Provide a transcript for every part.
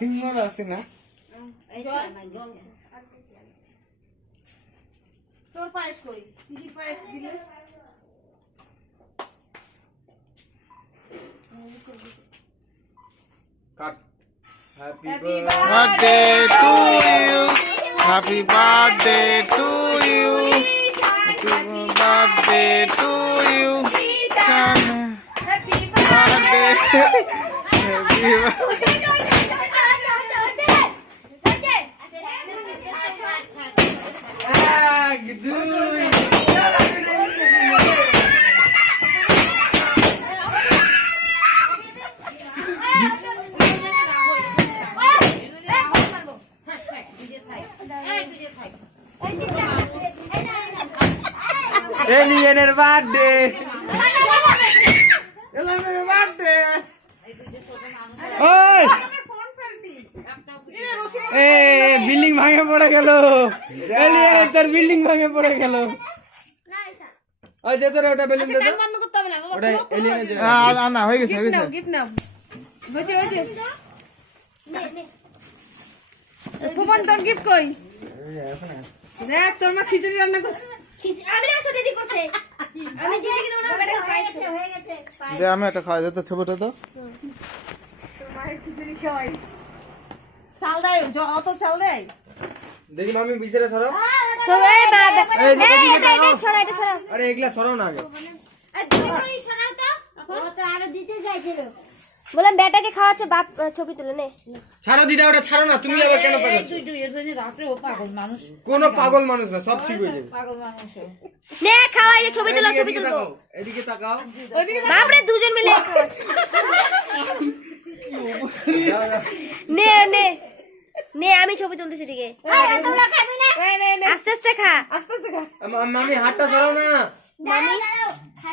Single আছে না তোর পায়েস করি কি পায়েস দিলে কাট Happy birthday to you. Happy birthday to you. Happy birthday to you. Happy birthday. এলিয়েনের বার্থডে এলিয়েনের বার্থডে ওই এ বিল্ডিং ভাঙে পড়ে গেল এলিয়েন তোর বিল্ডিং ভাঙে পড়ে গেল ওই দে তোর ওটা বেলুন দে তো ওটা এলিয়েনের জন্য না হয়ে গেছে গিফট নাও হয়েছে ফুপন তোর গিফট কই দেখ তোর মা খিচুড়ি রান্না করছে আমি না ছোট দিদি করছে আমি দিদিকে দেব না হয়ে গেছে দে আমি একটা খাওয়া যেত ছবিটা তো তোর মায়ের খিচুড়ি খাওয়াই চাল দেয় অত চাল দেয় দেখি মামি বিছানা সরাও সবাই মা এই সরা এটা সরা আরে এগুলা সরাও না আগে এই দুপুরি সরাও তো ও তো আরো দিতে যাইছিল বললাম বেটাকে খাওয়াচ্ছে বাপ ছবি তুলে নে ছাড়ো দিদা ওটা ছাড়ো না তুমি আবার কেন পাগল তুই এর জন্য রাতে ও পাগল মানুষ কোন পাগল মানুষ না সব ঠিক হয়ে যাবে পাগল মানুষ নে খাওয়াই রে ছবি তুলো ছবি তুলবো এদিকে তাকাও বাপ রে দুজন মিলে নে নে নে আমি ছবি তুলতেছি দিকে তোমরা খাবি না আস্তে আস্তে খা মামি হাতটা সরাও না মামি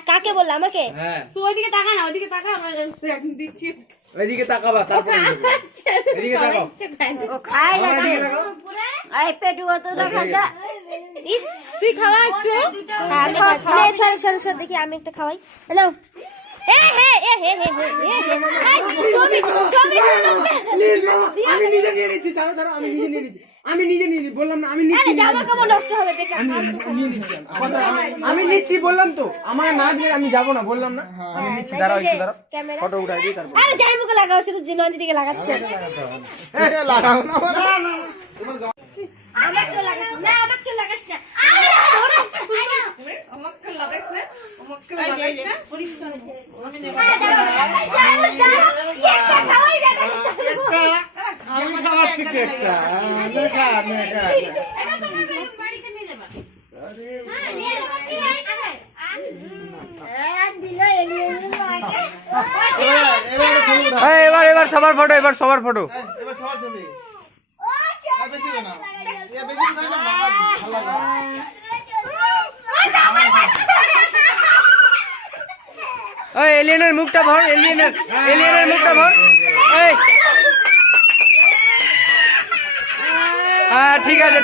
কাকে বললা আমাকে হ্যাঁ তুই ওইদিকে তাকা না ওইদিকে তাকা আমরা এখন দিচ্ছি এদিকে তাকাবা তারপর এদিকে তাকাও ও খাই আমার যাচ্ছে এদিকে তাকাও আই পেটু অত রাখা যা ইস তুই খাওয়া একটু আমি খাচ্ছি সর দেখি আমি একটা খাওয়াই হ্যালো ছবি আমি নিজে নিয়ে নিচ্ছি ছাড়ো ছাড়ো আমি নিজে নিয়ে নিচ্ছি বললাম না আমি নিচ্ছি জামা কাপড় নষ্ট হবে আমি নিচ্ছি বললাম তো আমার না দিলে আমি যাবো না বললাম না আমি নিচ্ছি দাঁড়াও একটু দাঁড়াও ফটো উঠাই দিই তারপর আরে যাই মুখে লাগাও শুধু জিনন দিদিকে লাগাচ্ছে লাগাও না আমাকে লাগাস না আমাকে লাগাস না আমাকে লাগাইছ না আমাকে লাগাইছ না পরিষ্কার আমি নেব আমি খাওয়াচ্ছি কেকটা দেখা দেখা বাড়িতে নিয়ে যাবা হ্যাঁ নিয়ে যাবো কি দিল এবার সবার ফটো এবার সবার ফটো এবার সবার ছবি বেশি না বেশি না ভালো লাগে ওই এলিয়েনের মুখটা ভর এলিয়েনের মুখটা ভর এই হ্যাঁ ঠিক আছে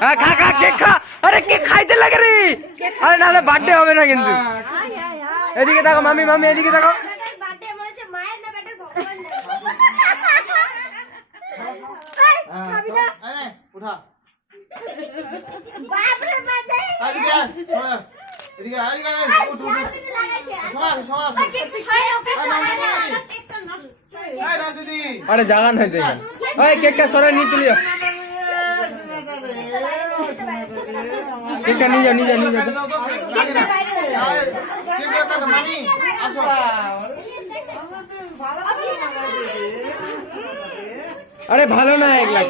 হ্যাঁ খা কেক খা আরে কেক খাইতে লাগে রে আরে নাহলে বার্থডে হবে না কিন্তু এদিকে তাকাও মামি এদিকে তাকাও বার্থডে বলেছে মায়ের না বেটার ভগবান না উঠা বাপ রে বাজে এদিকে এদিকে উঠ সবাই একটু ছয় ওকে এই রাম দিদি আরে জায়গা নাই তো এখানে ওই কেকটা সরাই নিয়ে চলে যাও কেকটা নিয়ে যাও মামি আসো আরে ভালো না এক লাখ